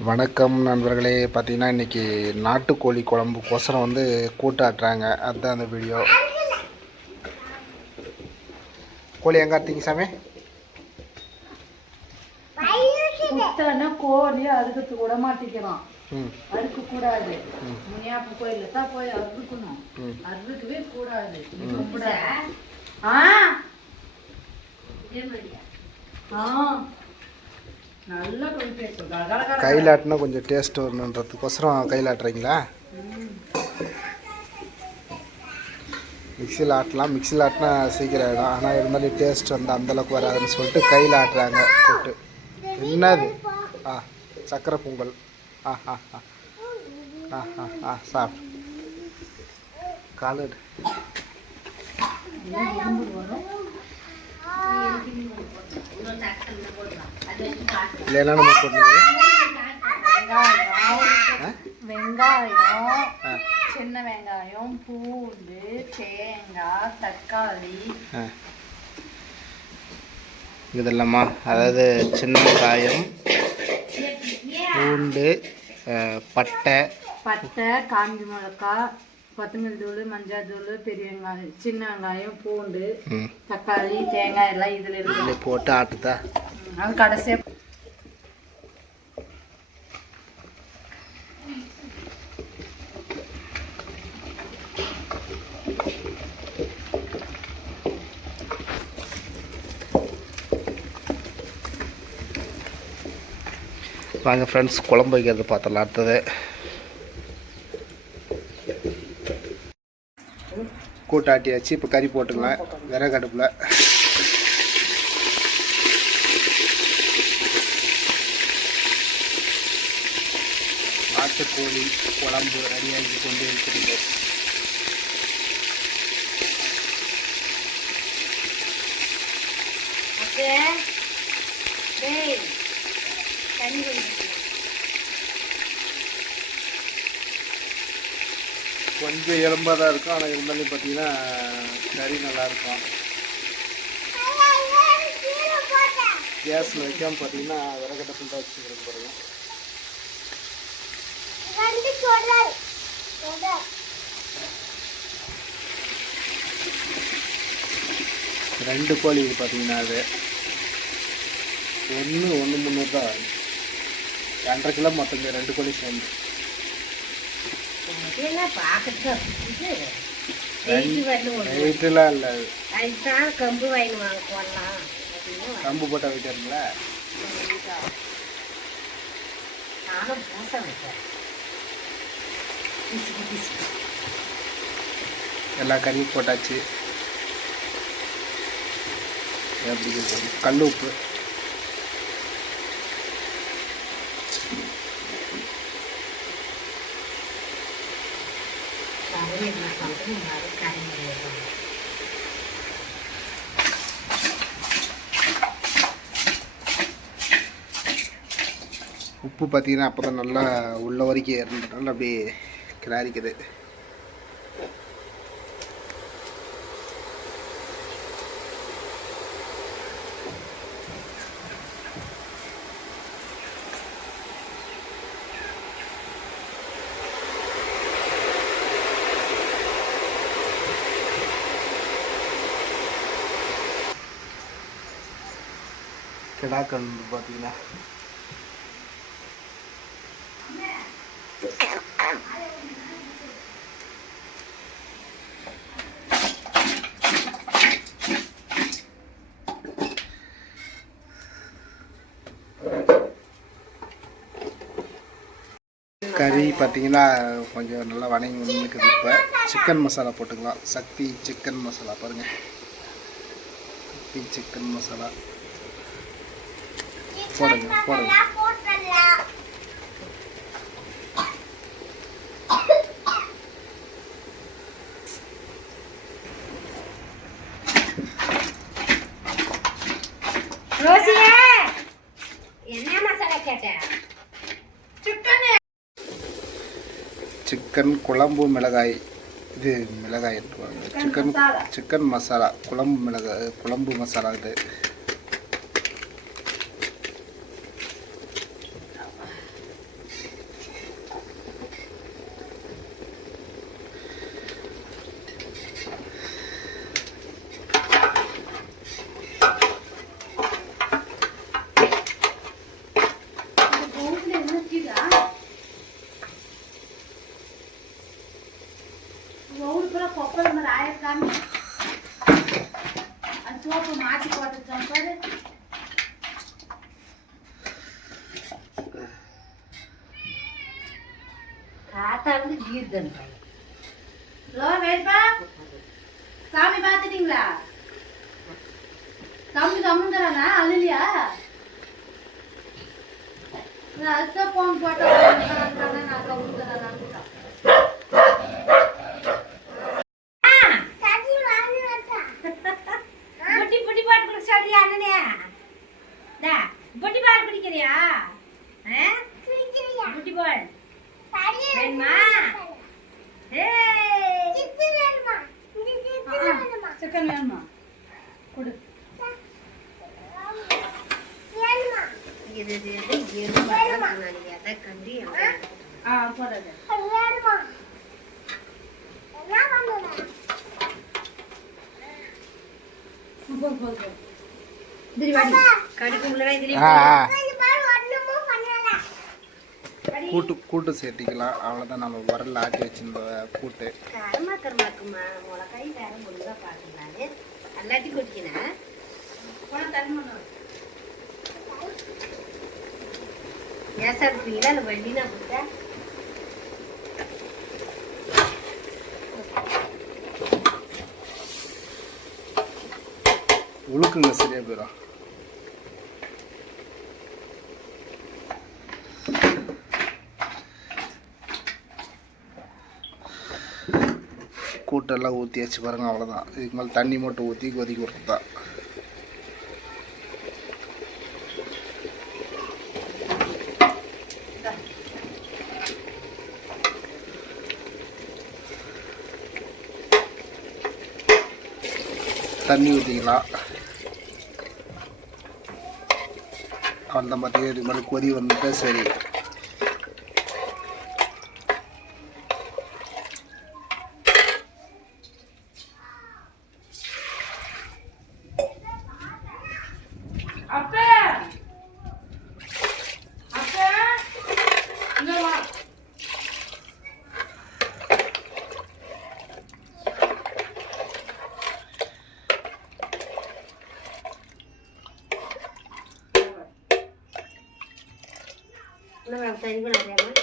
வணக்கம் நண்பர்களே. பார்த்தீங்கன்னா இன்றைக்கி நாட்டுக்கோழி குழம்புக்கோசரம் வந்து கூட்டாட்டுறாங்க. அதுதான் அந்த வீடியோ. கோழி எங்கே ஆட்டிங்க சாமி? குத்தன கோழி அறுக்கிறதுக்கு விட மாட்டேங்கிறான். அறுக்க கூடாது முனியாப்பு கோயில தான் போய் அறுக்கணும். ம். அறுக்கவே கூடாது. கூடாது ஆ? ஆ நல்லா கொஞ்சம் பேசும் கலகலகல கையில் ஆட்டினா கொஞ்சம் டேஸ்ட் வரணுன்றதுக்கோசரம் கையில் ஆட்டுறீங்களா மிக்சியில் ஆட்டலாம். மிக்சியில் ஆட்டினா சீக்கிரம் ஆகிடும் ஆனால் இருந்தாலும் டேஸ்ட் வந்து அந்தளவுக்கு வராதுன்னு சொல்லிட்டு கையில் ஆட்டுறாங்க போட்டு என்னது? ஆ சக்கரை பொங்கல். ஆ ஆ ஆ. ஆ ஆ ஆ சாப்பிடு. காலடு. நம்ம போட்டுருது வெங்காயம் சின்ன வெங்காயம் பூண்டு தேங்காய் தக்காளி இதெல்லாமா அதாவது சின்ன வெங்காயம் பூண்டு பட்டை பட்டை காஞ்சி மிளகாய் கொத்தமல்லி தூள் மஞ்சள் தூள் பெரிய வெங்காயம் சின்ன வெங்காயம் பூண்டு தக்காளி தேங்காய் எல்லாம் இதில் இருக்கு. போட்டு ஆட்டுதா? அது கடைசியாக வாங்க ஃப்ரெண்ட்ஸ் குழம்பு வைக்கிறது பார்த்துடலாம். அடுத்தது கூட்டாட்டியாச்சு. இப்போ கறி போட்டுக்கலாம். விறகு அடுப்பில். நாட்டுக்கோழி குழம்பு ரெடியாகி கொண்டு இருக்கிறது. கொஞ்சம் எலும்பாக தான் இருக்கும். ஆனால் இருந்தாலும் பார்த்தீங்கன்னா கறி நல்லா இருக்கும். கேஸில் வைக்காம பார்த்தீங்கன்னா விறகட்டப்பில் தான் வச்சுக்கிறது பாருங்க ரெண்டு கோழி பார்த்தீங்கன்னா அது. ஒன்று ஒன்று முந்நூறு தான். ரெண்டரை கிலோ மொத்தம் ரெண்டு கோழி சேர்ந்து. வெயிட்டுலாம் இல்லை கம்பு வாங்கி வாங்க போடலாம் கம்பு போட்டால் வைக்கிறீங்களா நானும் பூச வைக்கிறேன் எல்லா கறியும் போட்டாச்சு எப்படி? கல் உப்பு உப்பு பார்த்தீங்கன்னா அப்போ தான் நல்லா உள்ள வரைக்கும் நல்லா அப்படியே கிளாரிக்குது. கிடாக்கன் பார்த்தீங்கன்னா. கறி பார்த்தீங்கன்னா கொஞ்சம் நல்லா வணங்கி வந்துருக்குது இப்போ. சிக்கன் மசாலா போட்டுக்கலாம். சக்தி சிக்கன் மசாலா பாருங்கள் சக்தி சிக்கன் மசாலா போடுங்க போடுங்க. ரோசியா! என்ன மசாலா கேட்ட? சிக்கன். குழம்பு மிளகாய். இது மிளகாய் சிக்கன் சிக்கன் மசாலா. குழம்பு மிளகாய் குழம்பு மசாலா இது. ఎవడు కూడా కుక్కలు మరి ఆయన కానీ అది సోపు మార్చిపోతుంది చంపదు தாத்தா வந்து கீர்தன் ஹலோ வேட்பா சாமி பார்த்துட்டீங்களா? தம்பி கம்முங்கிறானா அழுலியா? அதுதான் போன் போட்டோம் நான் கம்முங்கிறானா சிக்கன் வேணுமா கொடு இது இது இது எதை கண்டு ஆ போடாது போதும் திரி வாடி கடுக்குள்ள இதுல ஆ ஆ. கூட்டு கூட்டு சேர்த்திக்கலாம். அவ்வளோதான் நம்ம உரல்ல ஆட்டி வச்சிருந்த கூட்டு. கருமா கருமாக்குமா முளக்காய் வேற முழுங்கா பாக்குறாரு எல்லாத்தையும் குடிக்கணும் போன தண்ணி ஒன்று ஏசா இருப்பீங்களா இல்லை வண்டினா கொடுத்தா உழுக்குங்க சரியா போயிடும் கூட்டெல்லாம் ஊற்றி வச்சு பாருங்க அவ்வளோதான் இதுக்கு மேலே தண்ணி மட்டும் ஊற்றி கொதிக்க விடுறது தான் தண்ணி ஊற்றிக்கலாம் அந்த மாதிரி இது மாதிரி கொதி வந்துட்டு சரி. സംസാരിക്കണം അറിയാമോ